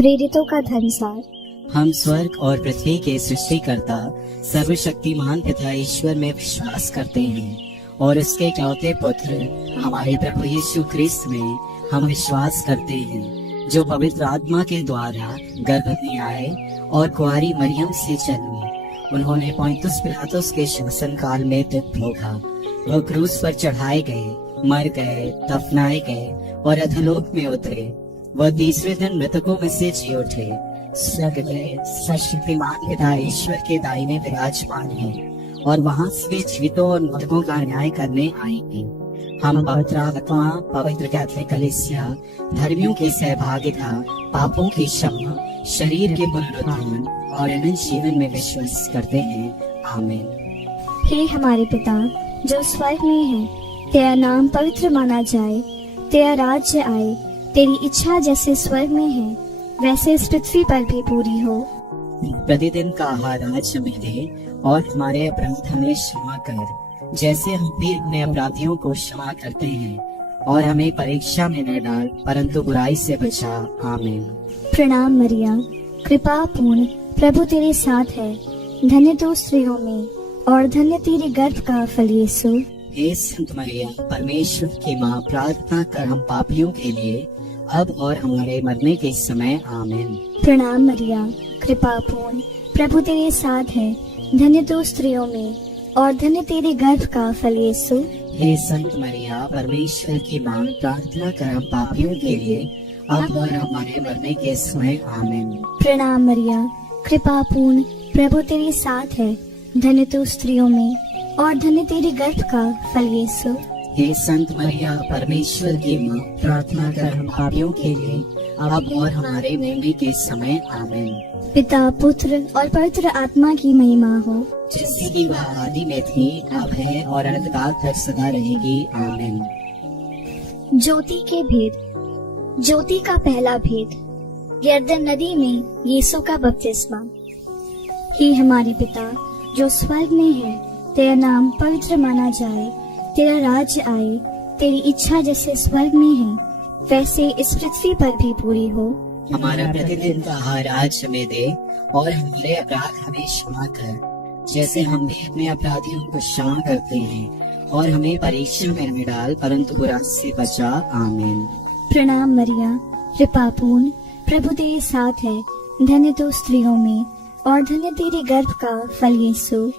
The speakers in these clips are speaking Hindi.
प्रेरितों का धर्मसार। हम स्वर्ग और पृथ्वी के सृष्टिकर्ता सर्वशक्तिमान पिता ईश्वर में विश्वास करते हैं और उसके इकलौते पुत्र हमारे प्रभु यीशु ख्रिस्त में हम विश्वास करते हैं, जो पवित्र आत्मा के द्वारा गर्भ में आए और कुंवारी मरियम से जन्मे। उन्होंने पोंतियुस पिलातुस के शासन काल में तृप्त भोगा। वह क्रूस पर चढ़ाए गए, मर गए, दफनाए गए और अधोलोक में उतरे। वह तीसरे दिन मृतकों में से जी उठे, स्वर्ग गए, सर्वशक्तिमान पिता ईश्वर के दाहिने विराजमान है और वहां से जीवितों और मृतकों का न्याय करने आएंगे। हम पवित्र आत्मा, पवित्र कैथोलिक कलीसिया, धर्मियों की सहभागिता, पापों की क्षमा, शरीर के पुनरुत्थान और अनंत जीवन में विश्वास करते हैं। आमीन। हे हमारे पिता जो स्वर्ग में है, तेरा नाम पवित्र माना जाए, तेरा राज्य आए, तेरी इच्छा जैसे स्वर्ग में है वैसे इस पृथ्वी पर भी पूरी हो। प्रतिदिन का आहार आज हमें दे और हमारे अपराध हमें क्षमा कर, जैसे हम भी अपने अपराधियों को क्षमा करते हैं, और हमें परीक्षा में न डाल परंतु बुराई से बचा। आमीन। प्रणाम मरिया, कृपा पूर्ण, प्रभु तेरे साथ है, धन्य तू स्त्रियों में और धन्य तेरे गर्भ का फल यीशु। हे संत मरिया, परमेश्वर की माँ, प्रार्थना कर हम पापियों के लिए अब और हमारे मरने के समय। आमीन। प्रणाम मरिया, कृपा पूर्ण, प्रभु तेरे साथ है, धन्य तू स्त्रियों में और धन्य तेरे गर्भ का फल यीशु। हे संत मरिया, परमेश्वर की माँ, प्रार्थना कर हम पापियों के लिए अब और हमारे मरने के समय। आमीन। प्रणाम मरिया, कृपा पूर्ण, प्रभु तेरे साथ है, धन्य तू स्त्रियों में और धन्य तेरे गर्भ का फल यीशु। हे संत मरिया, परमेश्वर की माँ, प्रार्थना कर हम पापियों के लिए अब और हमारे मरने के समय। आमीन। पिता, पुत्र और पवित्र आत्मा की महिमा हो, जैसे कि वह आदि में थी, अब है और अनंतकाल तक सदा रहेगी। आमीन। ज्योति के भेद। ज्योति का पहला भेद, यरदन नदी में यीशु का बपतिस्मा। हे हमारे पिता जो स्वर्ग में है, तेरा नाम पवित्र माना जाए, तेरा राज्य आए, तेरी इच्छा जैसे स्वर्ग में है वैसे इस पृथ्वी पर भी पूरी हो। हमारा प्रतिदिन का आहार आज हमें दे और हमारे अपराध हमें क्षमा कर, जैसे हम भी अपने अपराधियों को क्षमा करते हैं, और हमें परीक्षा में न डाल परंतु बुराई से बचा। आमीन। प्रणाम मरिया, कृपा पूर्ण, प्रभु तेरे साथ है, धन्य तू स्त्रियों में और धन्य तेरे गर्भ का फल यीशु।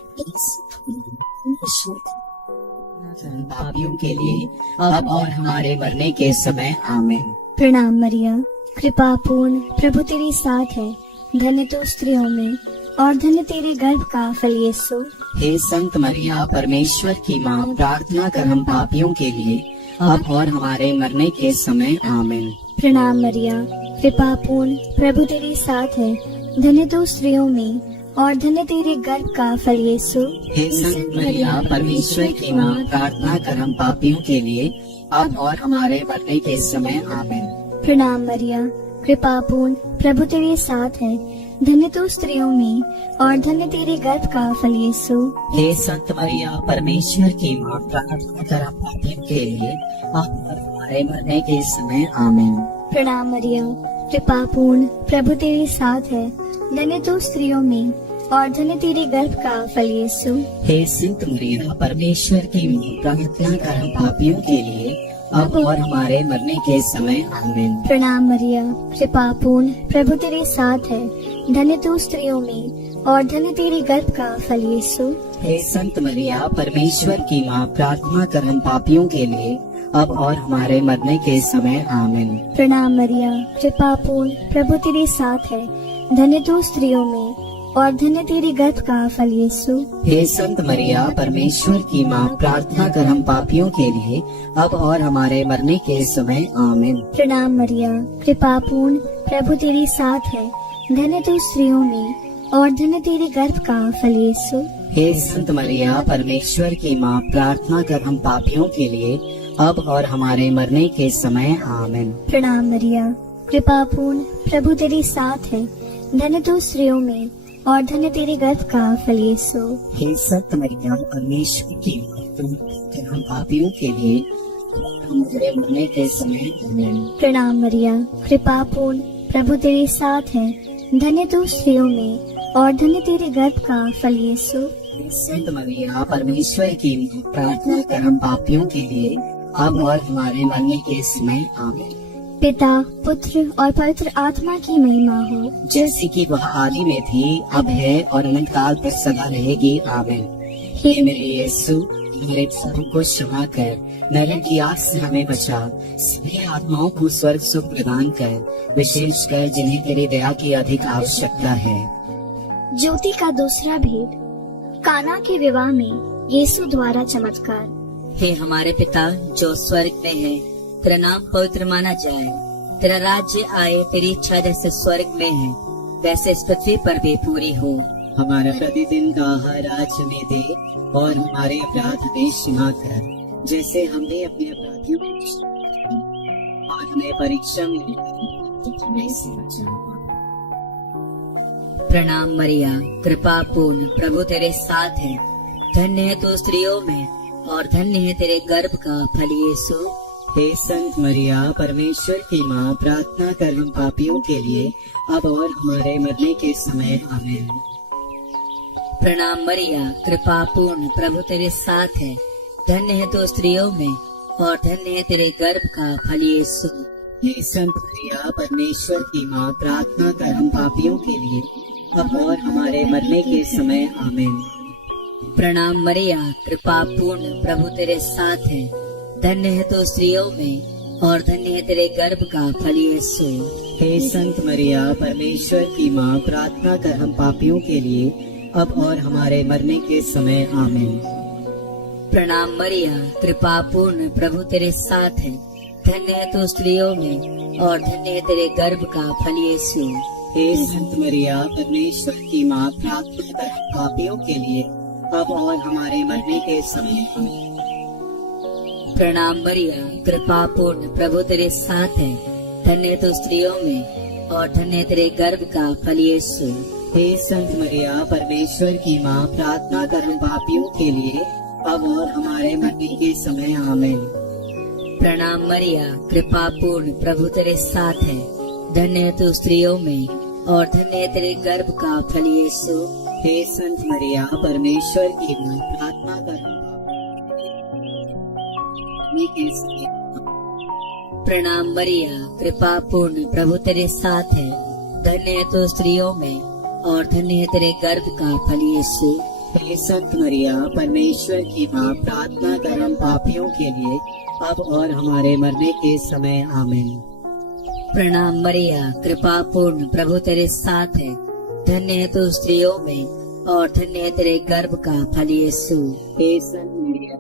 पापियों के लिए अब और हमारे मरने के समय। आमीन। प्रणाम मरिया, कृपा पूर्ण, प्रभु तेरे साथ है, धन्य तू स्त्रियों में और धन्य तेरे गर्भ का फल यीशु। हे संत मरिया, परमेश्वर की माँ, प्रार्थना कर हम पापियों के लिए अब और हमारे मरने के समय। आमीन। प्रणाम मरिया, कृपा पूर्ण, प्रभु तेरे साथ है, धन्य तू स्त्रियों में और धन्य तेरे गर्भ का फल यीशु। हे संत मरिया, परमेश्वर की माँ, प्रार्थना कर हम पापियों के लिए अब और हमारे मरने के समय। आमीन। प्रणाम मरिया, कृपा पूर्ण, प्रभु तेरे साथ है, धन्य तू स्त्रियों में और धन्य तेरे गर्भ का फल यीशु। हे संत मरिया, परमेश्वर की माँ, प्रार्थना कर हम पापियों के लिए अब और हमारे मरने के समय। आमीन। प्रणाम मरिया, कृपा पूर्ण, प्रभु तेरे साथ है, धन्य तू स्त्रियों में और धन्य तेरे गर्भ का फल यीशु। हे संत मरिया, परमेश्वर की माँ, प्रार्थना कर हम पापियों के लिए अब और हमारे मरने के समय। आमीन। प्रणाम मरिया, कृपा पूर्ण, प्रभु तेरे साथ है, धन्य तू स्त्रियों में और धन्य तेरे गर्भ का फल यीशु। हे संत मरिया, परमेश्वर की माँ, प्रार्थना कर हम पापियों के लिए अब और हमारे मरने के समय। आमीन। प्रणाम मरिया, कृपा पूर्ण, प्रभु तेरे साथ है, धन्य तू स्त्रियों में और धन्य तेरे गर्भ का फल यीशु। हे संत मरिया, परमेश्वर की माँ, प्रार्थना कर हम पापियों के लिए अब और हमारे मरने के समय। आमीन। प्रणाम मरिया, कृपा पूर्ण, प्रभु तेरे साथ है, धन्य तू स्त्रियों में और धन्य तेरे गर्भ का फल यीशु। हे संत मरिया, परमेश्वर की माँ, प्रार्थना कर हम पापियों के लिए अब और हमारे मरने के समय। आमीन। प्रणाम मरिया, कृपा पूर्ण, प्रभु तेरे साथ है, धन्य तू स्त्रियों में और धन्य तेरे गर्भ का फल यीशु। हे संत मरिया, परमेश्वर की माँ, प्रार्थना कर हम पापियों के लिए हमारे मरने के समय। आमीन। प्रणाम मरिया, कृपा पूर्ण, प्रभु तेरे साथ है, धन्य तू स्त्रियों में और धन्य तेरे गर्भ का फल यीशु। संत मरिया परमेश्वर की प्रार्थना कर हम पापियों के लिए अब और हमारे मरने के समय आमीन। पिता, पुत्र और पवित्र आत्मा की महिमा हो, जैसे कि वह आदि में थी, अब है और अनंत काल तक सदा रहेगी, आमीन। हे मेरे यीशु, हमारे पापों को क्षमा कर, नरक की आग से हमें बचा, सभी आत्माओं को स्वर्ग सुख प्रदान कर, विशेषकर जिन्हें तेरी दया की अधिक आवश्यकता है। ज्योति का दूसरा भेद, काना के विवाह में यीशु द्वारा चमत्कार। हे हमारे पिता जो स्वर्ग में है, तेरा नाम पवित्र माना जाए, तेरा राज्य आए, तेरी इच्छा जैसे स्वर्ग में है वैसे इस पृथ्वी पर भी पूरी हो। हमारा प्रतिदिन का आहार आज हमें दे और हमारे अपराध हमें क्षमा कर, जैसे हमने अपने अपराधियों को क्षमा किया, और हमें परीक्षा में से बचा। प्रणाम मरिया, कृपा पूर्ण, प्रभु तेरे साथ है, धन्य है तू स्त्रियों में और धन्य है तेरे गर्भ का फल यीशु। हे संत मरिया परमेश्वर की माँ, प्रार्थना कर हम पापियों के लिए अब और हमारे मरने के समय, आमीन। प्रणाम मरिया, कृपा पूर्ण, प्रभु तेरे साथ है, धन्य है तू स्त्रियों में और धन्य है तेरे गर्भ का फल यीशु। हे संत मरिया परमेश्वर की माँ, प्रार्थना कर हम पापियों के लिए अब और हमारे मरने के समय, आमीन। प्रणाम मरिया, कृपा पूर्ण, प्रभु तेरे साथ है, धन्य है तू स्त्रियों में और धन्य है तेरे गर्भ का फल यीशु। हे संत मरिया परमेश्वर की माँ, प्रार्थना कर हम पापियों के लिए अब और हमारे मरने के समय, आमीन। प्रणाम मरिया, कृपा पूर्ण, प्रभु तेरे साथ है, धन्य है तू स्त्रियों में और धन्य है तेरे गर्भ का फल यीशु। हे संत मरिया परमेश्वर की माँ, प्रार्थना कर हम पापियों के लिए अब और हमारे मरने के समय, आमीन। प्रणाम मरिया, कृपा पूर्ण, प्रभु तेरे साथ है, धन्य है तू स्त्रियों में और धन्य है तेरे गर्भ का फल यीशु। हे संत मरिया परमेश्वर की माँ, प्रार्थना कर हम पापियों के लिए अब और हमारे मरने के समय, आमीन। प्रणाम मरिया, कृपा पूर्ण, प्रभु तेरे साथ है, धन्य है तू स्त्रियों में और धन्य है तेरे गर्भ का फल यीशु। हे संत मरिया परमेश्वर की माँ, प्रार्थना कर के समय। प्रणाम मरिया, कृपा पूर्ण, प्रभु तेरे साथ है, धन्य है तू स्त्रियों में और धन्य है तेरे गर्भ का फल यीशु। हे संत मरिया परमेश्वर की माँ, प्रार्थना कर हम पापियों के लिए अब और हमारे मरने के समय, आमीन। प्रणाम मरिया, कृपा पूर्ण, प्रभु तेरे साथ है, धन्य है तू स्त्रियों में और धन्य है तेरे गर्भ का फल यीशु। हे संत मरिया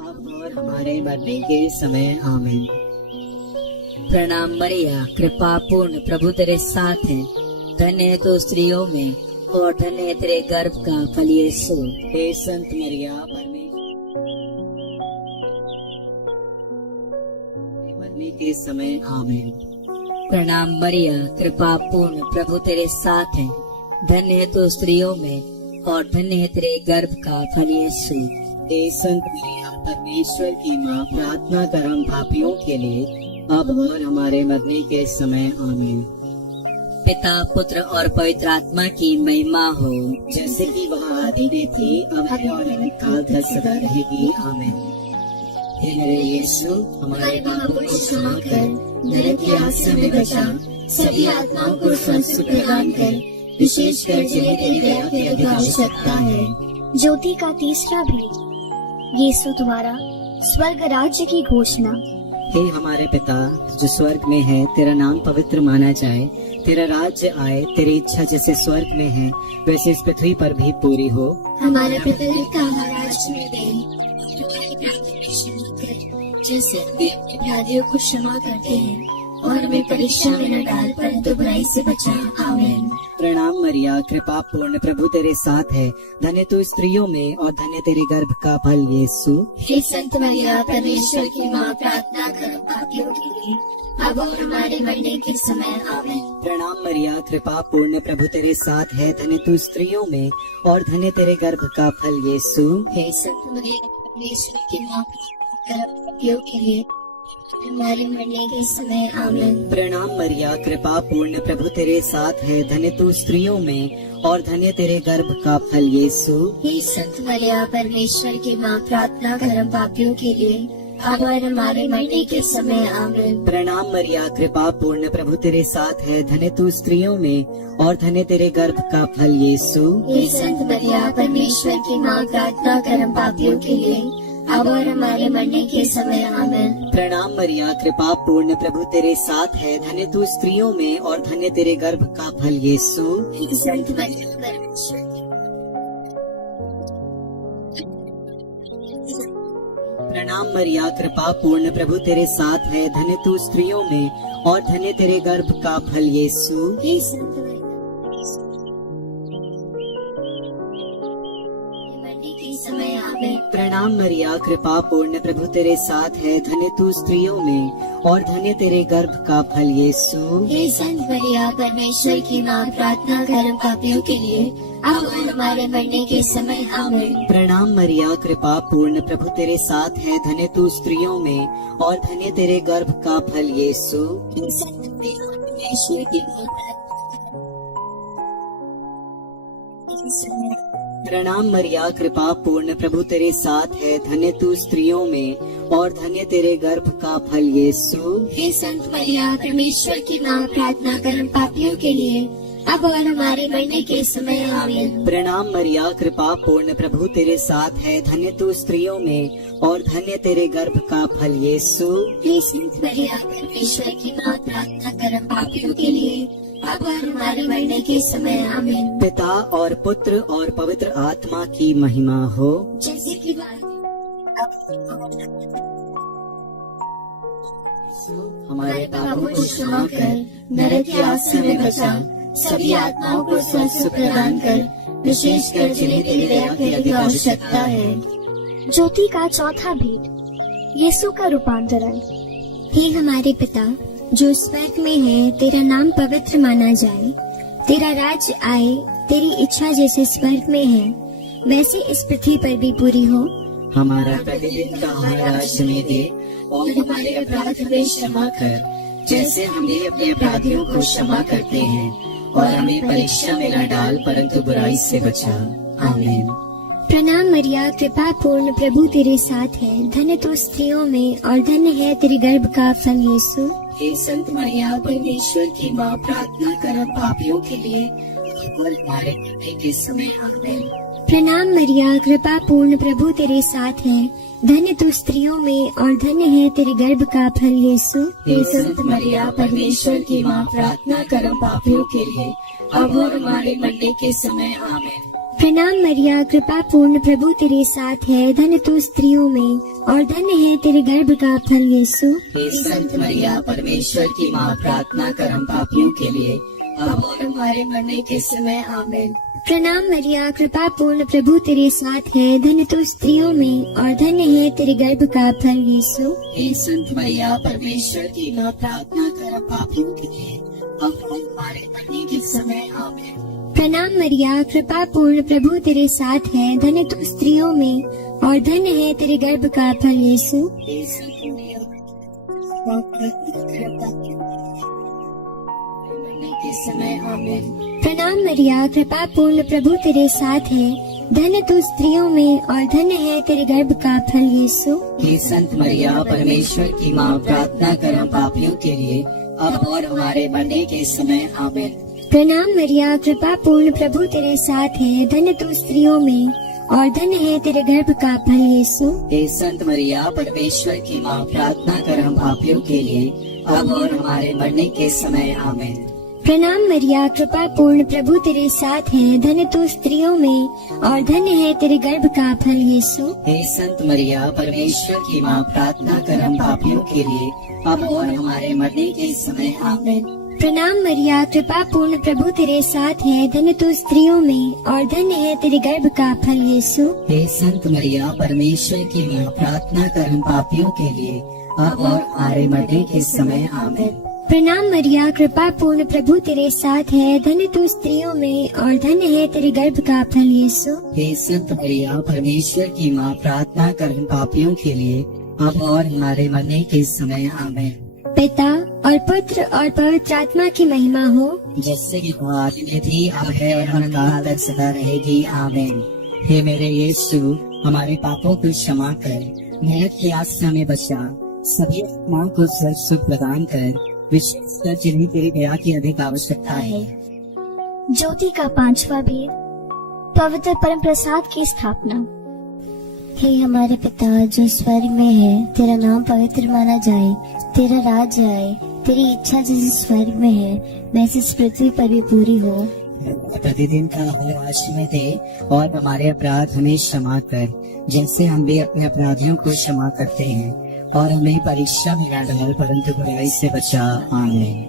अब और हमारे मरने के समय, आमीन। प्रणाम मरिया, कृपा पूर्ण, प्रभु तेरे साथ है, धन्य है तू स्त्रियों में और धन्य है तेरे गर्भ का फल यीशु। हे संत मरिया मरने के समय, आमीन। प्रणाम मरिया, कृपा पूर्ण, प्रभु तेरे साथ है, धन्य है तू स्त्रियों में और धन्य है तेरे गर्भ का फल यीशु। हे संत मरिया परमेश्वर की माँ, प्रार्थना कर हम पापियों के लिए अब और हमारे मरने के समय, आमीन। पिता, पुत्र और पवित्र आत्मा की महिमा हो, जैसे कि वह आदि में थी, अब है और अनंत काल तक सदा रहेगी, आमीन। हे मेरे यीशु, हमारे पापों को क्षमा कर, नरक की आग से हमें बचा, सभी आत्माओं को स्वर्ग सुख प्रदान कर, विशेषकर जिन्हें तेरी दया की अधिक आवश्यकता है। ज्योति का तीसरा भेद, यीशु द्वारा स्वर्ग राज्य की घोषणा। हे हमारे पिता जो स्वर्ग में है, तेरा नाम पवित्र माना जाए, तेरा राज्य आए, तेरी इच्छा जैसे स्वर्ग में है वैसे इस पृथ्वी पर भी पूरी हो। हमारा प्रतिदिन का आहार आज हमें दे, हमारे अपराधों को क्षमा कर, जैसे हम भी अपने अपराधियों को क्षमा करते हैं, और हमें परीक्षा में न डाल परंतु बुराई से बचा, आमीन। प्रणाम मरिया, कृपा पूर्ण, प्रभु तेरे साथ है, धन्य तू स्त्रियों में और धन्य तेरे गर्भ का फल यीशु। हे संत मरिया परमेश्वर की माँ, प्रार्थना कर पापियों के लिए अब और हमारे मरने के समय, आमीन। प्रणाम मरिया, कृपा पूर्ण, प्रभु तेरे साथ है, धन्य तू स्त्रियों में और धन्य तेरे गर्भ का फल यीशु। हे संत मरिया परमेश्वर की माँ, प्रार्थना कर पापियों के लिए हमारे मरने के समय आमीन। प्रणाम मरिया, कृपा पूर्ण, प्रभु तेरे साथ है, धन्य तू स्त्रियों में और धन्य तेरे गर्भ का फल यीशु। हे संत मरिया, परमेश्वर की माँ, प्रार्थना कर हम पापियों के लिए अब और हमारे मरने के समय आमीन। प्रणाम मरिया, कृपा पूर्ण, प्रभु तेरे साथ है, धन्य तू स्त्रियों में और धन्य तेरे गर्भ का फल यीशु। हे संत मरिया, परमेश्वर की माँ, प्रार्थना कर हम पापियों के लिए अब और हमारे मरने के समय आमीन। प्रणाम मरिया, कृपा पूर्ण, प्रभु तेरे साथ है, धन्य तू स्त्रियों में और धन्य तेरे गर्भ का फल यीशु। हे संत मरिया, परमेश्वर की प्रणाम मरिया, कृपा पूर्ण, प्रभु तेरे साथ है, धन्य तू स्त्रियों में और धन्य तेरे गर्भ का फल यीशु। हे संत मरिया, मरने के समय आमीन। प्रणाम मरिया, कृपा पूर्ण, प्रभु तेरे साथ है, धन्य तू स्त्रियों में और धन्य तेरे गर्भ का फल यीशु। हे संत मरिया, परमेश्वर की माँ, प्रार्थना कर हम पापियों के लिए अब और हमारे मरने के समय आमीन। प्रणाम मरिया, कृपा पूर्ण, प्रभु तेरे साथ है, धन्य तू स्त्रियों में और धन्य तेरे गर्भ का फल यीशु। हे संत मरिया, परमेश्वर की माँ, प्रणाम मरिया, कृपा पूर्ण, प्रभु तेरे साथ है, धन्य तू स्त्रियों में और धन्य तेरे गर्भ का फल यीशु। हे संत मरिया, परमेश्वर की माँ, प्रार्थना कर हम पापियों के लिए अब और हमारे मरने के समय आमीन। प्रणाम मरिया, कृपा पूर्ण, प्रभु तेरे साथ है, धन्य तू स्त्रियों में और धन्य तेरे गर्भ का फल यीशु। हे संत मरिया, परमेश्वर की माँ, प्रार्थना कर हम पापियों के लिए अब और हमारे मरने के समय आमीन। पिता और पुत्र और पवित्र आत्मा की महिमा हो, जैसे कि हमारे पापों को क्षमा कर, नरक की आग से हमें बचा, सभी आत्माओं को स्वस्थ प्रदान कर, विशेषकर जिन्हें तेरी दया की आवश्यकता है। ज्योति का चौथा भेद, यीशु का रूपांतरण। हे हमारे पिता जो स्वर्ग में है, तेरा नाम पवित्र माना जाए, तेरा राज्य आए, तेरी इच्छा जैसे स्वर्ग में है वैसे इस पृथ्वी पर भी पूरी हो। हमारा प्रतिदिन का आहार आज हमें दे और हमारे अपराध हमें क्षमा कर, जैसे हम भी अपने अपराधियों को क्षमा करते हैं, और हमें परीक्षा में न डाल परंतु बुराई से बचा। आमीन। प्रणाम मरिया, कृपा पूर्ण, प्रभु तेरे साथ है, धन्य तू स्त्रियों में और धन्य है तेरे गर्भ का फल यीशु। हे संत मरिया, परमेश्वर की माँ, प्रार्थना कर हम पापियों के लिए और हमारे मरने के समय आमीन। प्रणाम मरिया, कृपा पूर्ण, प्रभु तेरे साथ है, धन्य तू स्त्रियों में और धन्य है तेरे गर्भ का फल यीशु। हे संत मरिया, परमेश्वर की माँ, प्रार्थना कर हम पापियों के लिए अब और हमारे मरने के समय आमीन। प्रणाम मरिया, कृपा पूर्ण, प्रभु तेरे साथ है, धन्य तू स्त्रियों में और धन्य है तेरे गर्भ का फल यीशु। हे संत मरिया, परमेश्वर की माँ, प्रार्थना कर हम पापियों के लिए अब और हमारे मरने के समय आमीन। प्रणाम मरिया, कृपा पूर्ण, प्रभु तेरे साथ है, धन्य तू स्त्रियों में और धन्य है तेरे गर्भ का फल यीशु। हे संत मरिया, परमेश्वर की माँ, प्रार्थना कर हम पापियों के लिए अब और हमारे मरने के समय आमीन। प्रणाम मरिया, कृपा पूर्ण, प्रभु तेरे साथ है, धन्य तू स्त्रियों में और धन्य है तेरे गर्भ का फल यीशु। हे संत मरिया, प्रार्थना कर हम पापियों के लिए मरने के समय आमीन। प्रणाम मरिया, कृपा पूर्ण, प्रभु तेरे साथ है, धन्य तू स्त्रियों में और धन्य है तेरे गर्भ का फल यीशु। हे संत मरिया, परमेश्वर की माँ, प्रार्थना कर हम पापियों के लिए अब और हमारे मरने के समय आमीन। प्रणाम मरिया, कृपा पूर्ण, प्रभु तेरे साथ है, धन्य तू स्त्रियों में और धन्य है तेरे गर्भ का फल यीशु। हे संत मरिया, परमेश्वर की माँ, प्रार्थना कर हम पापियों के लिए अब और हमारे मरने के समय आमीन। प्रणाम मरिया, कृपा पूर्ण, प्रभु तेरे साथ है, धन्य तू स्त्रियों में और धन्य है तेरे गर्भ का फल यीशु। हे संत मरिया, परमेश्वर की माँ, प्रार्थना कर हम पापियों के लिए अब और हमारे मरने के समय आमीन। प्रणाम मरिया, कृपा पूर्ण, प्रभु तेरे साथ है, धन्य तू स्त्रियों में और धन्य है तेरे गर्भ का फल यीशु। हे संत मरिया, परमेश्वर की माँ, प्रार्थना कर हम पापियों के लिए अब और हमारे मरने के समय आमीन। प्रणाम मरिया, कृपा पूर्ण, प्रभु तेरे साथ है, धन्य तू स्त्रियों में और धन्य है तेरे गर्भ का फल यीशु। हे संत मरिया, परमेश्वर की माँ, प्रार्थना कर हम पापियों के लिए अब और हमारे मरने के समय आमीन। पिता और पुत्र और पवित्र आत्मा की महिमा हो, जैसे कि वो आदि में थी, अब है और अनंत तक सदा रहेगी, आमीन। हे मेरे यीशु, हमारे पापों को क्षमा कर, नरक की आग से हमें बचा, सभी आत्माओं को स्वर्ग सुख प्रदान कर, विशेषकर जिन्हें तेरी दया की अधिक आवश्यकता है। ज्योति का पांचवा भेद, पवित्र परम प्रसाद की स्थापना। हे हमारे पिता जो स्वर्ग में है, तेरा नाम पवित्र माना जाए, तेरा राज्य आए, तेरी इच्छा जैसे स्वर्ग में है वैसे इस पृथ्वी पर भी पूरी हो। प्रतिदिन का हमें आज में दे, और हमारे अपराध हमें क्षमा कर, जैसे हम भी अपने अपराधियों को क्षमा करते हैं, और हमें परीक्षा में न डाल, परंतु बुराई से बचा, आमीन।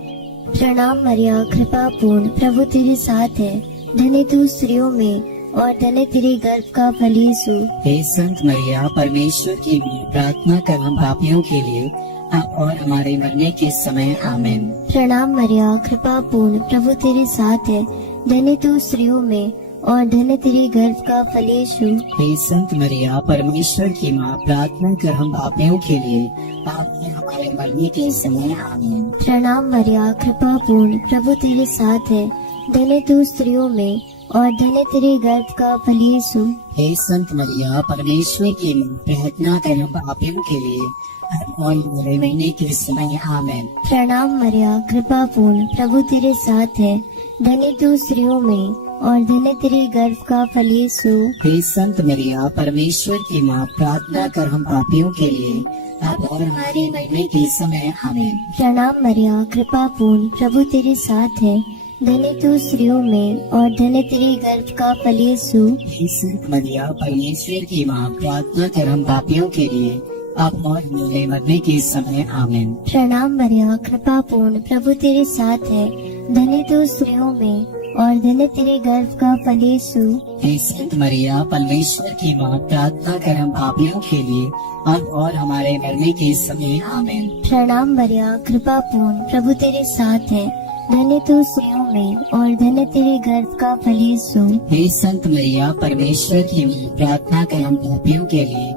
प्रणाम मरिया, कृपा पूर्ण, प्रभु तेरे साथ है, धन्य तू स्त्रियों में और धन्य तेरे गर्भ का फल यीशु। हे संत मरिया, परमेश्वर की मां, प्रार्थना कर हम पापियों के लिए, अब और हमारे मरने के समय, आमीन। प्रणाम मरिया, कृपा पूर्ण, प्रभु तेरे साथ है, धन्य तू स्त्रियों में और धन्य तेरे गर्भ का फल यीशु। हे संत मरिया, परमेश्वर की मां, प्रार्थना कर हम पापियों के लिए, अब और हमारे मरने के समय, आमीन। प्रणाम मरिया, कृपा पूर्ण, प्रभु तेरे साथ है, धन्य तू स्त्रियों में और धन्य तेरे गर्भ का फल यीशु। हे संत मरिया, परमेश्वर की मां, प्रार्थना कर हम पापियों के लिए, अब और हमारे मरने के समय, आमीन। प्रणाम मरिया, कृपा पूर्ण, प्रभु तेरे साथ है, धन्य तू स्त्रियों में और धन्य तेरे गर्भ का फल यीशु। हे संत मरिया, परमेश्वर की मां, प्रार्थना कर हम पापियों के लिए, अब और हमारे मरने के समय, आमीन। प्रणाम मरिया, कृपा पूर्ण, प्रभु तेरे साथ है, धन्य तू स्त्रियों में और धन्य तेरे गर्भ का फल यीशु। हे संत मरिया, परमेश्वर की मां, प्रार्थना कर हम पापियों के लिए, अब और हमारे मरने के समय, आमीन। प्रणाम मरिया, कृपा पूर्ण, प्रभु तेरे साथ है, धन्य तू स्त्रियों में और धन्य तेरे गर्भ का फल यीशु। हे संत मरिया, परमेश्वर की मां, प्रार्थना कर हम पापियों के लिए, अब और हमारे मरने के समय, आमीन। प्रणाम मरिया, कृपा पूर्ण, प्रभु तेरे साथ है, धन्य तू स्त्रियों में और धन्य तेरे गर्भ का फल यीशु। हे संत मरिया, परमेश्वर की मां, प्रार्थना कर हम पापियों के लिए,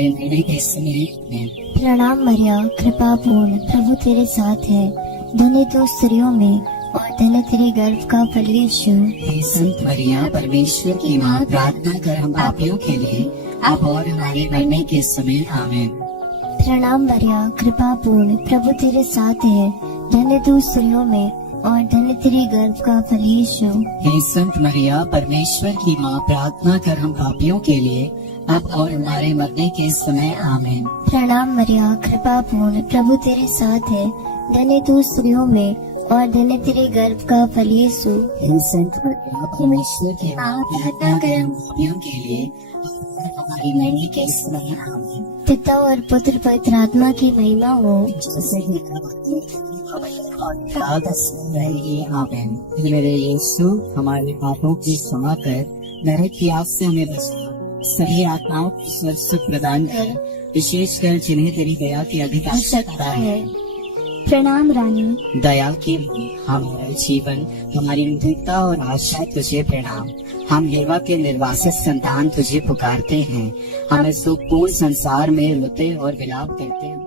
मरने के समय, आमीन। प्रणाम मरिया, कृपा पूर्ण, प्रभु तेरे साथ है, धन्य तू स्त्रियों में और धन्य तेरे गर्भ का फल यीशु। हे संत मरिया, परमेश्वर की मां, प्रार्थना कर हम पापियों के लिए, अब और हमारे मरने के समय, आमीन। प्रणाम मरिया, कृपा पूर्ण, प्रभु तेरे साथ है, धन्य तू स्त्रियों में और धन्य तेरे गर्भ का फल यीशु। हे संत मरिया, परमेश्वर की मां, प्रार्थना कर हम पापियों के लिए, अब और हमारे मरने के समय, आमीन। प्रणाम मरिया, कृपा पूर्ण, प्रभु तेरे साथ है, धन्य तू स्त्रियों में और धन्य तेरे गर्भ का फल यीशु। हे संत मरिया, परमेश्वर की मां, प्रार्थना कर हम पापियों के लिए, अब और हमारे मरने के समय, आमीन। पिता और पुत्र पवित्र आत्मा की महिमा हो, जैसे कि रहेगी, आमीन। हे मेरे यीशु, हमारे पापों की क्षमा कर, नरक की आग से हमें बचा, सभी आत्माओं को स्वर्ग सुख प्रदान कर, विशेषकर जिन्हें तेरी दया की अधिक आवश्यकता है। प्रणाम रानी, दया की मां, हमारा जीवन, हमारी मुक्तिता और आशा तुझे प्रणाम। हम हेवा के निर्वासित संतान तुझे पुकारते हैं, हमें सुखपूर्ण संसार में रोते और विलाप करते हैं।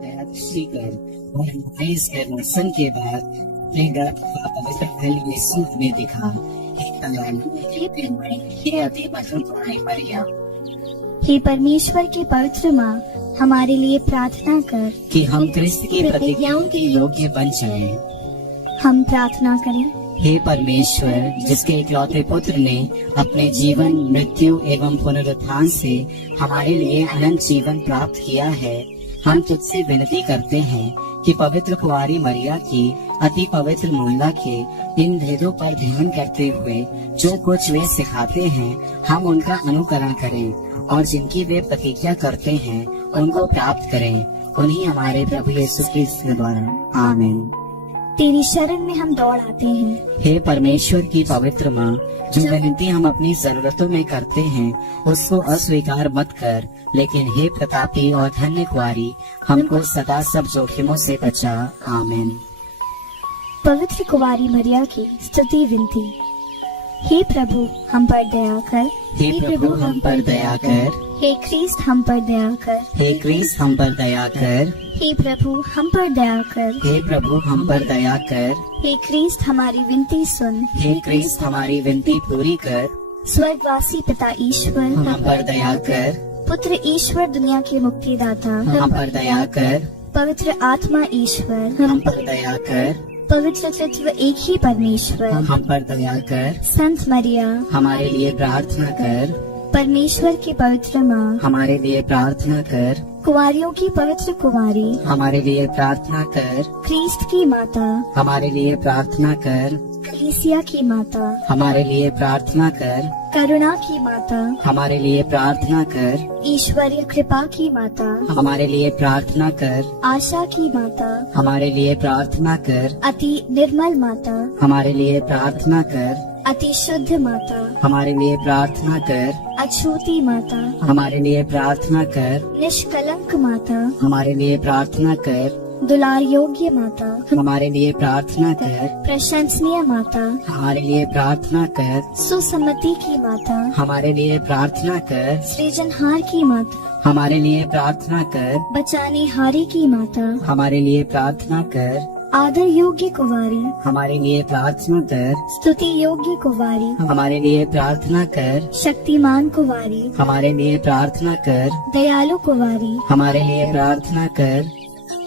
दया दृष्टि कर और हमारे इस दर्शन के बाद अपने गर्भ का पवित्र फल यीशु हमें दिखा। हे दयालु, हे प्रेममय, हे अति मधुर तुम्हारी मरिया, हे परमेश्वर की पवित्र माँ, हमारे लिए प्रार्थना कर कि हम क्रिस्त की प्रतिज्ञाओं के योग्य बन जाएं। हम प्रार्थना करें। हे परमेश्वर, जिसके इकलौते पुत्र ने अपने जीवन, मृत्यु एवं पुनरुत्थान से हमारे लिए अनंत जीवन प्राप्त किया है, हम तुझसे विनती करते हैं कि पवित्र कुंवारी मरिया की अति पवित्र मूला के इन भेदों पर ध्यान करते हुए जो कुछ वे सिखाते हैं, हम उनका अनुकरण करें और जिनकी वे प्रतिज्ञा करते हैं उनको प्राप्त करें। उन्हीं हमारे प्रभु यीशु क्रिस्त के द्वारा, आमीन। तेरी शरण में हम दौड़ आते हैं। हे परमेश्वर की पवित्र माँ, जो विनती हम अपनी जरूरतों में करते हैं उसको अस्वीकार मत कर, लेकिन हे प्रतापी और धन्य कुंवारी, हमको सदा सब जोखिमों से बचा, आमीन। पवित्र कुंवारी मरिया की स्तुति विनती। हे प्रभु हम पर दया कर। हे प्रभु हम पर दया कर। हे ख्रीस्त हम पर दया कर। हे क्रिस्त हम पर दया कर। हे प्रभु हम पर दया कर। हे प्रभु हम पर दया कर। हे ख्रीस्त हमारी विनती सुन। हे क्रिस्त हमारी विनती पूरी कर। स्वर्गवासी पिता ईश्वर हम पर दया कर। पुत्र ईश्वर दुनिया के मुक्तिदाता हम पर दया कर। पवित्र आत्मा ईश्वर हम पर दया कर। पवित्र तत्व एक ही परमेश्वर हम पर दया कर। संत मरिया हमारे लिए प्रार्थना कर। परमेश्वर की पवित्र माँ हमारे लिए प्रार्थना कर। कुंवारियों की पवित्र कुंवारी हमारे लिए प्रार्थना कर। ख्रीस्त की माता हमारे लिए प्रार्थना कर। कलीसिया की माता हमारे लिए प्रार्थना कर। करुणा की माता हमारे लिए प्रार्थना कर। ईश्वरीय कृपा की माता हमारे लिए प्रार्थना कर। आशा की माता हमारे लिए प्रार्थना कर। अति निर्मल माता हमारे लिए प्रार्थना कर। अति शुद्ध माता हमारे लिए प्रार्थना कर। अछूती माता हमारे लिए प्रार्थना कर। निष्कलंक माता हमारे लिए प्रार्थना कर। दुलार योग्य माता हमारे लिए प्रार्थना कर। प्रशंसनीय माता हमारे लिए प्रार्थना कर। सुसम्मति की माता हमारे लिए प्रार्थना कर। सृजनहार की माता हमारे लिए प्रार्थना कर। बचाने हारी की माता हमारे लिए प्रार्थना कर। आदर योग्य कुंवारी हमारे लिए प्रार्थना कर। स्तुति योग्य कुंवारी हमारे लिए प्रार्थना कर। शक्तिमान कुंवारी हमारे लिए प्रार्थना कर। दयालु कुंवारी हमारे लिए प्रार्थना कर।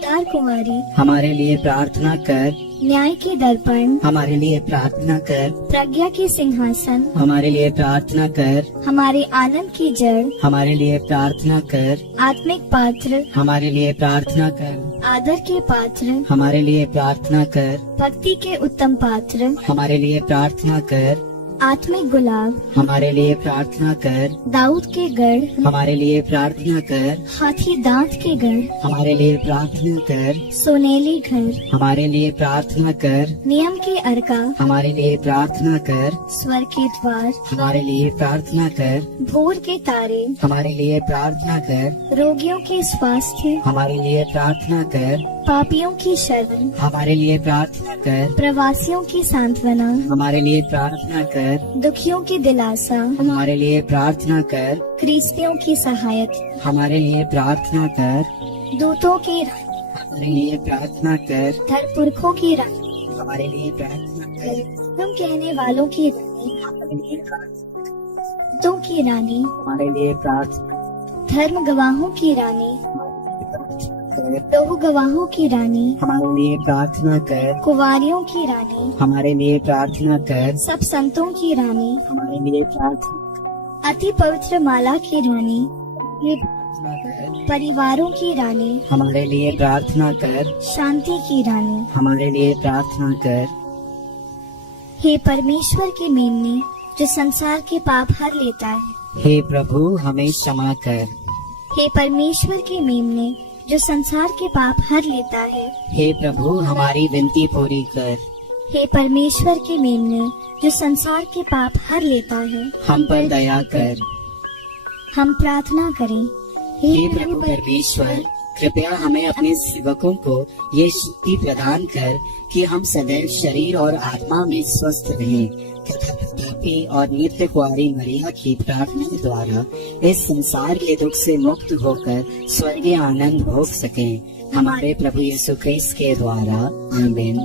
दार कुंवारी हमारे लिए प्रार्थना कर। न्याय के दर्पण हमारे लिए प्रार्थना कर। प्रज्ञा के सिंहासन हमारे लिए प्रार्थना कर। हमारे आनंद की जड़ हमारे लिए प्रार्थना कर। आत्मिक पात्र हमारे लिए प्रार्थना कर। आदर के पात्र हमारे लिए प्रार्थना कर। भक्ति के उत्तम पात्र हमारे लिए प्रार्थना कर। आत्मिक गुलाब हमारे लिए प्रार्थना कर। दाऊद के गढ़ हमारे लिए प्रार्थना कर। हाथी दांत के गढ़ हमारे लिए प्रार्थना कर। सोनेली घर हमारे लिए प्रार्थना कर। नियम के अर्का हमारे लिए प्रार्थना कर। स्वर के द्वार हमारे लिए प्रार्थना कर। भोर के तारे हमारे लिए प्रार्थना कर। रोगियों के स्वास्थ्य हमारे लिए प्रार्थना कर। पापियों की शरण हमारे लिए प्रार्थना कर। प्रवासियों की सांत्वना हमारे लिए प्रार्थना कर। दुखियों की दिलासा हमारे लिए प्रार्थना कर। ख्रीस्तियों की सहायता हमारे लिए प्रार्थना कर। दूतों की हमारे लिए प्रार्थना कर। धरपुरखों की रानी हमारे लिए प्रार्थना कर। हम कहने वालों की रानी हमारे लिए प्रार्थना दूतों की रानी हमारे लिए प्रार्थना धर्म गवाहों की रानी कर। प्रभु गवाहों की रानी हमारे लिए प्रार्थना कर। कुंवारियों की रानी हमारे लिए प्रार्थना कर। सब संतों की रानी हमारे लिए प्रार्थना अति पवित्र माला की रानी ये कर। परिवारों की रानी हमारे लिए प्रार्थना कर। शांति की रानी हमारे लिए प्रार्थना कर। हे परमेश्वर के मेमने जो संसार के पाप हर लेता है। हे प्रभु हमें क्षमा कर। हे परमेश्वर के मेमने जो संसार के पाप हर लेता है। हे प्रभु हमारी विनती पूरी कर। हे परमेश्वर के मेमने जो संसार के पाप हर लेता है। हम पर दया कर। हम प्रार्थना करें। हे प्रभु परमेश्वर कृपया हमें अपने सेवकों को ये शक्ति प्रदान कर कि हम सदैव शरीर और आत्मा में स्वस्थ रहें तथा प्रतापी और नित्य कुंवारी मरिया की प्रार्थना द्वारा इस संसार के दुख से मुक्त होकर स्वर्गीय आनंद भोग सकें। हमारे प्रभु यीशु क्रिस्त के द्वारा आमीन।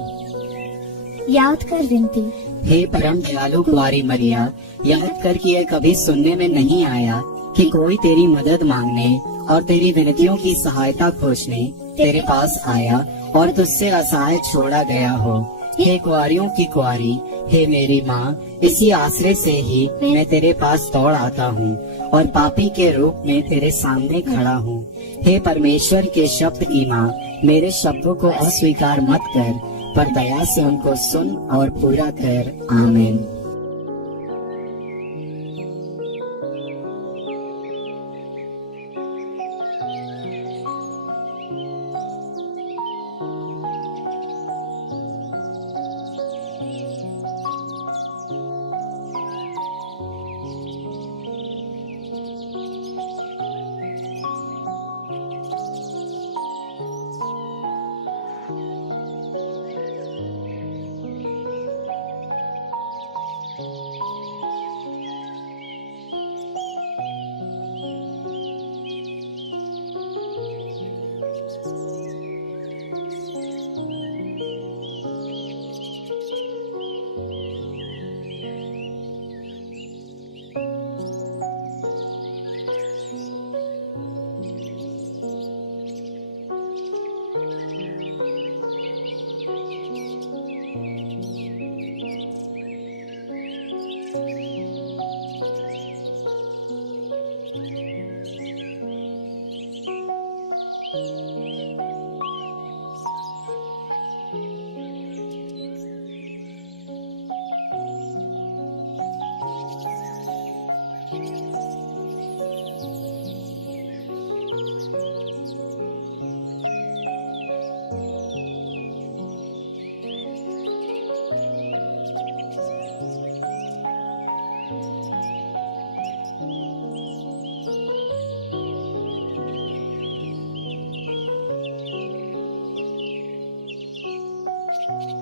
याद कर विनती। हे परम दयालु कुंवारी मरिया, याद कर कि यह कभी सुनने में नहीं आया कि कोई तेरी मदद मांगने और तेरी विनतियों की सहायता खोजने तेरे पास आया और तुझसे असहाय छोड़ा गया हो। हे कुंवारियों की कुंवारी, हे मेरी माँ, इसी आश्रय से ही मैं तेरे पास दौड़ आता हूँ और पापी के रूप में तेरे सामने खड़ा हूँ। हे परमेश्वर के शब्द की माँ, मेरे शब्दों को अस्वीकार मत कर, पर दया से उनको सुन और पूरा कर। आमीन। Thank you.